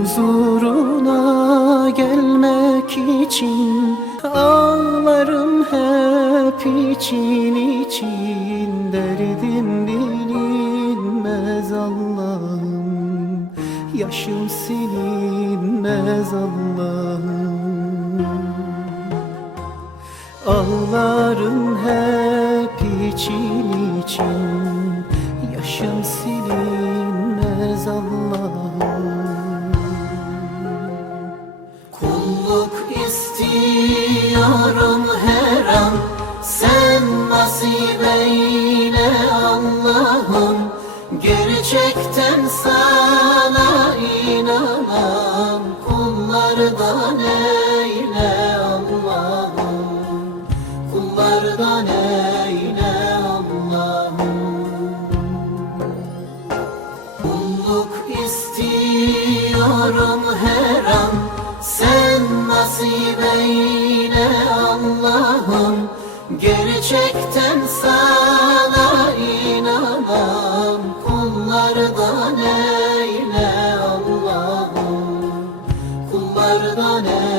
Huzuruna gelmek için Ağlarım hep için için Derdim bilinmez Allah'ım. Yaşım silinmez Allah'ım. Ağlarım hep için için Yaşım silinmez Allah'ım Kulluk istiyorum her an. Sen nasip eyle Allah'ım. Gerçekten sana inanan Kullardan eyle Allah'ım. Kullardan eyle Allah'ım. Kulluk istiyorum her Gerçekten sana inanan kullardan eyle Allah'ım. Kullardan eyle.